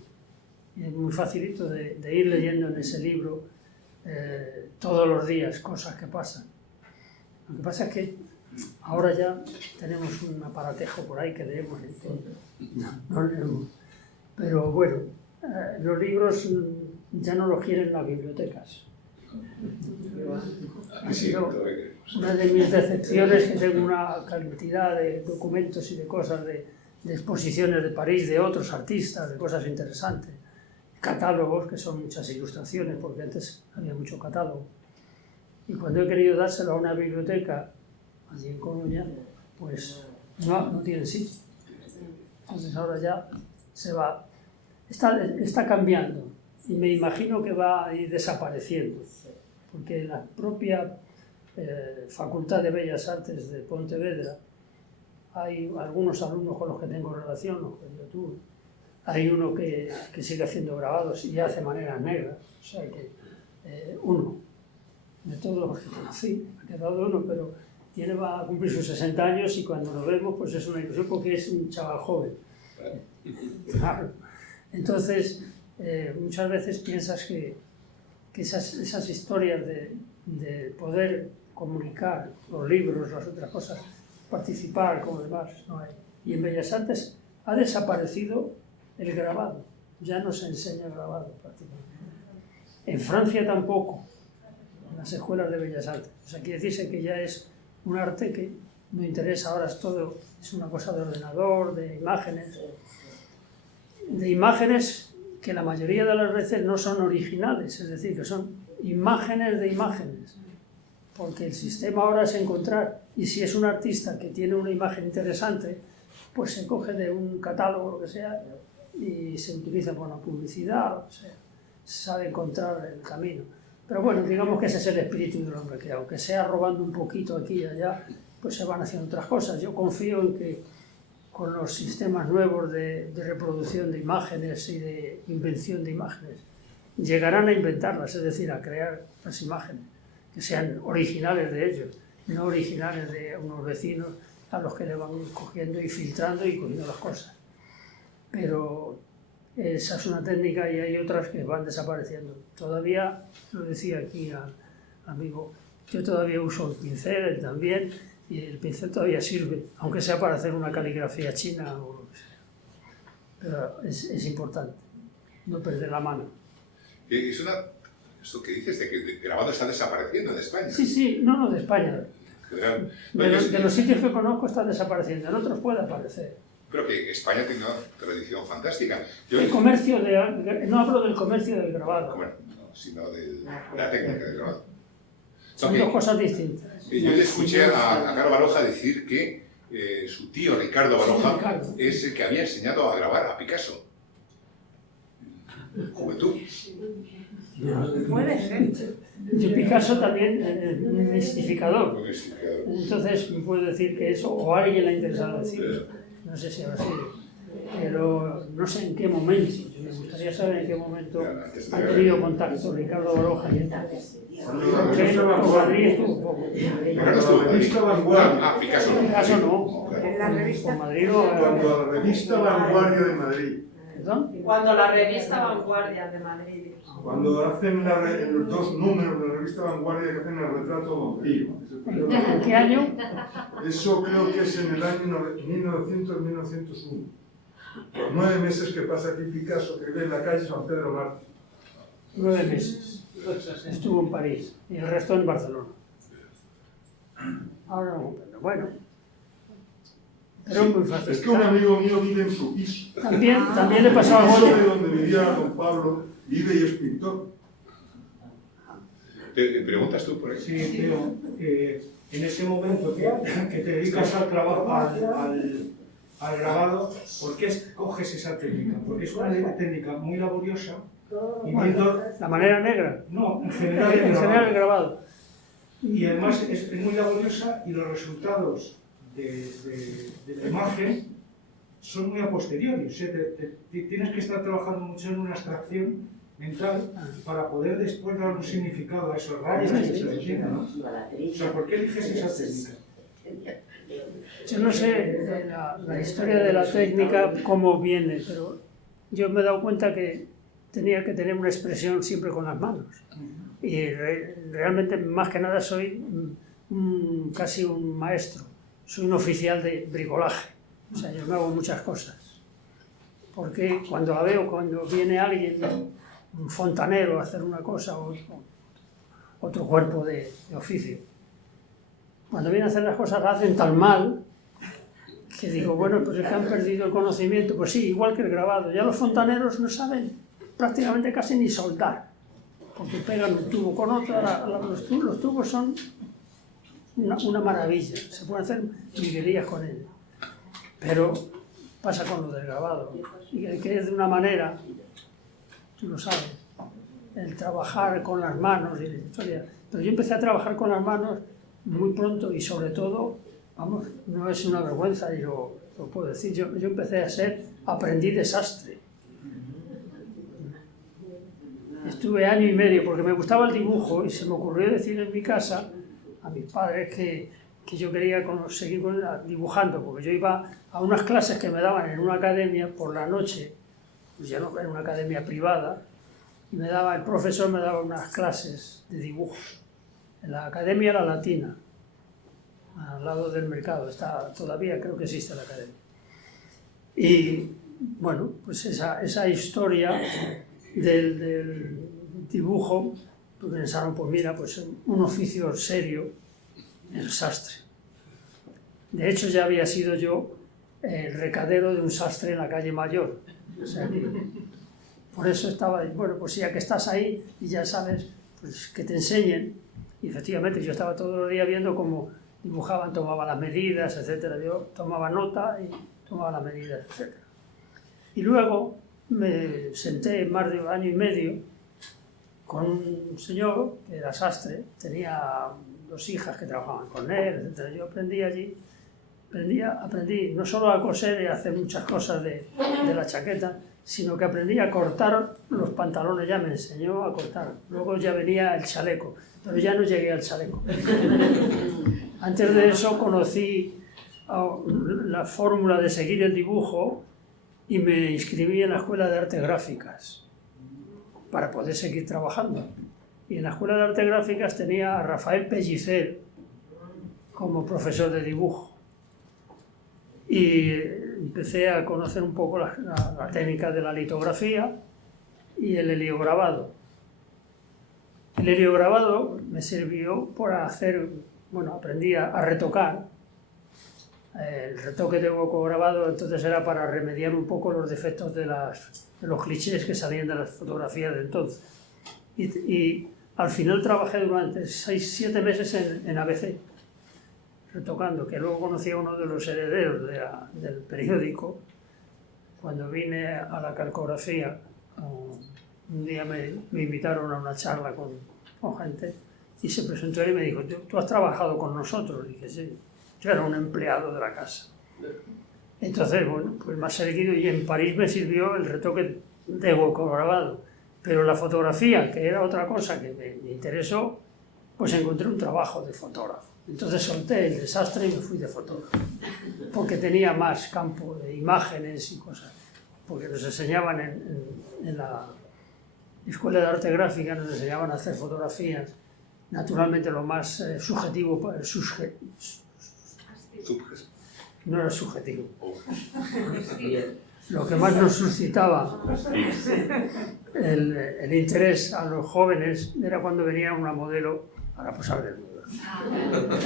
Y es muy facilito de ir leyendo en ese libro todos los días cosas que pasan. Lo que pasa es que ahora ya tenemos un aparatejo por ahí que leemos. No leemos. Pero bueno, los libros ya no los quieren las bibliotecas. Ha sido una de mis decepciones, que tengo una cantidad de documentos y de cosas, de exposiciones de París, de otros artistas, de cosas interesantes. Catálogos, que son muchas ilustraciones, porque antes había mucho catálogo. Y cuando he querido dárselo a una biblioteca, allí en Coruña, pues no tiene sitio. Entonces ahora ya se va, está cambiando y me imagino que va a ir desapareciendo, porque en la propia Facultad de Bellas Artes de Pontevedra hay algunos alumnos con los que tengo relación, los que yo tuve. Hay uno que sigue haciendo grabados y hace maneras negras, o sea que uno, de todos los que conocí, ha quedado uno, pero va a cumplir sus 60 años y cuando lo vemos pues es una ilusión porque es un chaval joven. Claro. Entonces, muchas veces piensas que esas historias de poder comunicar los libros, las otras cosas, participar como demás, no hay. Y en Bellas Artes ha desaparecido el grabado, ya no se enseña grabado prácticamente. En Francia tampoco, en las escuelas de Bellas Artes. O sea, quiere decirse que ya es un arte que me interesa ahora, es una cosa de ordenador, de imágenes que la mayoría de las veces no son originales, es decir, que son imágenes de imágenes, porque el sistema ahora es encontrar, y si es un artista que tiene una imagen interesante, pues se coge de un catálogo, lo que sea, y se utiliza con la publicidad, o sea, se sabe encontrar el camino. Pero bueno, digamos que ese es el espíritu del hombre, que aunque sea robando un poquito aquí y allá, pues se van haciendo otras cosas. Yo confío en que con los sistemas nuevos de reproducción de imágenes y de invención de imágenes, llegarán a inventarlas, es decir, a crear las imágenes, que sean originales de ellos, no originales de unos vecinos a los que le van cogiendo y filtrando y cogiendo las cosas. Pero esa es una técnica y hay otras que van desapareciendo. Todavía, lo decía aquí al amigo, yo todavía uso el pincel también, y el pincel todavía sirve, aunque sea para hacer una caligrafía china o lo que sea. Pero es importante no perder la mano. Es esto que dices de que el grabado está desapareciendo en España. Sí, no de España. De los sitios que conozco están desapareciendo, en otros puede aparecer. Creo que España tiene una tradición fantástica. El comercio no hablo del comercio del grabado. No, sino de la técnica del grabado. Son dos cosas distintas. Yo le escuché a Carlos Baroja decir que su tío Ricardo Baroja es el que había enseñado a grabar a Picasso. Juventud. Puede ser. Yo Picasso también es un mistificador. Entonces puedo decir que eso, o a alguien le ha interesado decir, no sé si ahora sí, pero no sé en qué momento, me gustaría saber en qué momento han tenido contacto Ricardo Baroja y porque él con Madrid estuvo un poco. La revista Vanguardia. Picasso no. En la revista. Con Madrid no. Cuando la revista Vanguardia de Madrid. ¿Perdón? Cuando la revista Vanguardia de Madrid. Cuando hacen los 2 números de la revista Vanguardia que hacen el retrato vampiro. ¿En qué año? Eso creo que es en el año 1900-1901. 9 meses que pasa aquí Picasso, que vive en la calle San Pedro Mártir. 9 meses. Estuvo en París y el resto en Barcelona. Ahora no, pero bueno. Pero es muy fácil. Es que un amigo mío vive en su piso. También le pasó algo. El piso de donde vivía don Pablo vive y es pintor. ¿Te preguntas tú por eso? Sí, pero en ese momento que te dedicas al trabajo, al grabado, ¿por qué coges esa técnica? Porque es una técnica muy laboriosa. Y bueno, la manera negra. No, en general el grabado. Y además es muy laboriosa y los resultados de la imagen son muy a posteriori. O sea, tienes que estar trabajando mucho en una abstracción mental para poder después dar un significado a esos rayos que se entienden, ¿no? O sea, ¿por qué eliges esa técnica? Yo no sé la historia de la técnica cómo viene, pero yo me he dado cuenta que tenía que tener una expresión siempre con las manos. Y realmente, más que nada, soy casi un maestro. Soy un oficial de bricolaje. O sea, yo me hago muchas cosas. Porque cuando la veo, cuando viene alguien, un fontanero, a hacer una cosa o otro cuerpo de oficio, cuando vienen a hacer las cosas las hacen tan mal que digo, bueno, pues es que han perdido el conocimiento. Pues sí, igual que el grabado. Ya los fontaneros no saben prácticamente casi ni soldar, porque pegan un tubo con otro. Los tubos son una maravilla, se pueden hacer virguerías con ellos. Pero pasa con lo del grabado, y que es de una manera, tú lo sabes, el trabajar con las manos y la historia. Pero yo empecé a trabajar con las manos muy pronto y sobre todo, vamos, no es una vergüenza y lo puedo decir, yo empecé a ser aprendiz de sastre. Estuve 1 año y medio porque me gustaba el dibujo y se me ocurrió decir en mi casa a mis padres que yo quería seguir dibujando, porque yo iba a unas clases que me daban en una academia por la noche, pues ya no era una academia privada, y el profesor me daba unas clases de dibujo en la Academia La Latina, al lado del mercado. Todavía creo que existe la academia. Y bueno, pues esa historia del dibujo, pues pensaron, pues mira, pues un oficio serio, el sastre. De hecho, ya había sido yo el recadero de un sastre en la calle Mayor. O sea que, por eso estaba, bueno, pues ya que estás ahí y ya sabes, pues que te enseñen. Y efectivamente, yo estaba todos los días viendo cómo dibujaban, tomaban las medidas, etcétera. Yo tomaba nota y tomaba las medidas, etcétera. Y luego me senté más de un año y medio con un señor que era sastre, tenía 2 hijas que trabajaban con él, etc. Yo aprendí allí, aprendí no solo a coser y a hacer muchas cosas de la chaqueta, sino que aprendí a cortar los pantalones, ya me enseñó a cortar. Luego ya venía el chaleco, pero ya no llegué al chaleco. Antes de eso conocí la fórmula de seguir el dibujo y me inscribí en la Escuela de Artes Gráficas para poder seguir trabajando. Y en la Escuela de Artes Gráficas tenía a Rafael Pellicer como profesor de dibujo. Y empecé a conocer un poco la técnica de la litografía y el heliograbado. El heliograbado me sirvió para hacer, bueno, aprendí a retocar. El retoque de hueco grabado entonces era para remediar un poco los defectos de los clichés que salían de las fotografías de entonces. Y al final trabajé durante 6-7 meses en ABC, retocando, que luego conocí a uno de los herederos del periódico. Cuando vine a la calcografía, un día me invitaron a una charla con gente y se presentó él y me dijo: ¿Tú has trabajado con nosotros? Y dije: sí. Yo era un empleado de la casa. Entonces, bueno, pues me ha seguido y en París me sirvió el retoque de hueco grabado. Pero la fotografía, que era otra cosa que me interesó, pues encontré un trabajo de fotógrafo. Entonces solté el desastre y me fui de fotógrafo. Porque tenía más campo de imágenes y cosas. Porque nos enseñaban en la Escuela de Arte Gráfica, nos enseñaban a hacer fotografías. Naturalmente lo más subjetivo, no era subjetivo. Lo que más nos suscitaba el interés a los jóvenes era cuando venía una modelo para posar desnuda.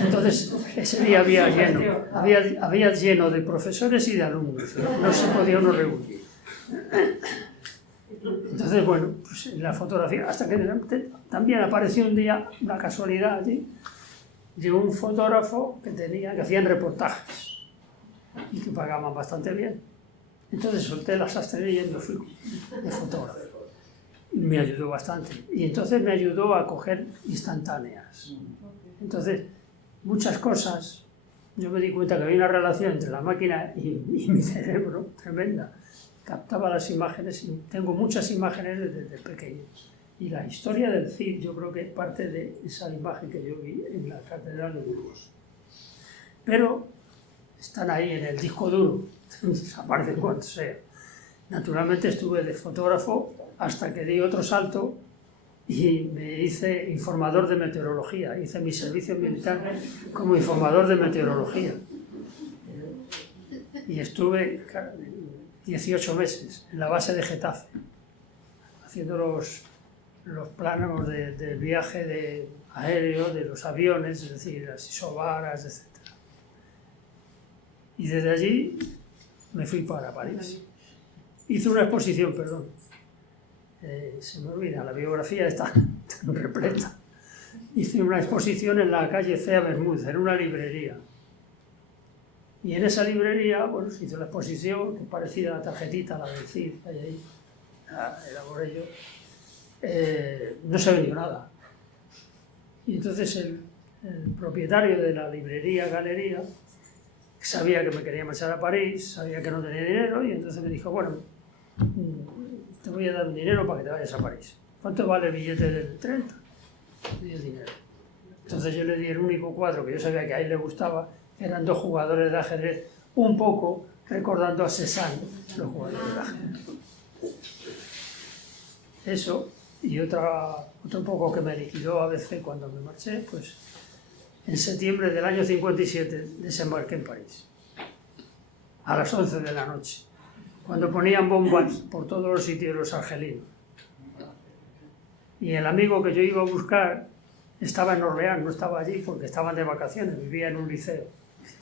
Entonces ese día había lleno de profesores y de alumnos, no se podía uno reunir. Entonces, bueno, pues en la fotografía, hasta que también apareció un día, una casualidad allí, de un fotógrafo que hacían reportajes y que pagaban bastante bien. Entonces solté la sastrería y me fui de fotógrafo. Y me ayudó bastante. Y entonces me ayudó a coger instantáneas. Entonces, muchas cosas, yo me di cuenta que había una relación entre la máquina y mi cerebro tremenda. Captaba las imágenes y tengo muchas imágenes desde pequeño. Y la historia del Cid, yo creo que es parte de esa imagen que yo vi en la Catedral de Burgos. Pero están ahí en el disco duro, aparecen cuanto sea. Naturalmente estuve de fotógrafo hasta que di otro salto y me hice informador de meteorología. Hice mi servicio militar como informador de meteorología. Y estuve 18 meses en la base de Getafe, haciendo los planos del viaje aéreo, de los aviones, es decir, las isobaras, etc. Y desde allí me fui para París. Hice una exposición, perdón. Se me olvida, la biografía está tan repleta. Hice una exposición en la calle Cea Bermúdez, en una librería. Y en esa librería, bueno, se hizo la exposición, que parecía la tarjetita, la del Cid, que hay ahí, elaboré yo. No se vendió nada. Y entonces el propietario de la librería Galería sabía que me quería marchar a París, sabía que no tenía dinero y entonces me dijo: bueno, te voy a dar un dinero para que te vayas a París. ¿Cuánto vale el billete del tren? Me dio dinero. Entonces yo le di el único cuadro que yo sabía que a él le gustaba, eran 2 jugadores de ajedrez, un poco recordando a Cézanne, los jugadores de ajedrez. Eso, y otro poco que me liquidó ABC cuando me marché, pues en septiembre del año 57 desembarqué en París, a las 11 de la noche, cuando ponían bombas por todos los sitios los argelinos. Y el amigo que yo iba a buscar estaba en Orleans, no estaba allí porque estaban de vacaciones, vivía en un liceo.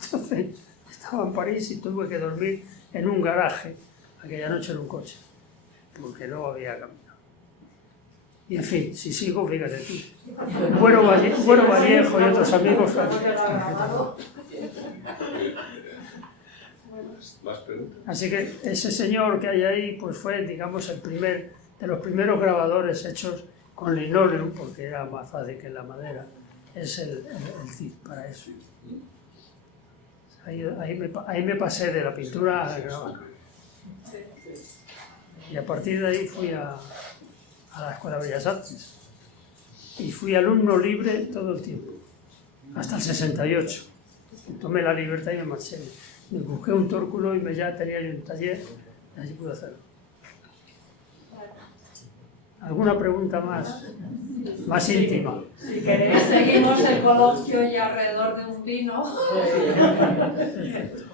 Entonces estaba en París y tuve que dormir en un garaje aquella noche en un coche, porque no había camino. Y en fin, si sigo, fíjate tú. Bueno Vallejo y otros amigos. ¿Más preguntas? Así que ese señor que hay ahí, pues fue, digamos, de los primeros grabadores hechos con linóleo, porque era más fácil que la madera. Es el Cid para eso. Ahí me pasé de la pintura a grabar. Y a partir de ahí fui a la Escuela de Bellas Artes. Y fui alumno libre todo el tiempo, hasta el 68. Tomé la libertad y me marché. Me busqué un tórculo y ya tenía yo un taller y así pude hacerlo. ¿Alguna pregunta más íntima? Si queréis, seguimos el coloquio y alrededor de un vino. Perfecto.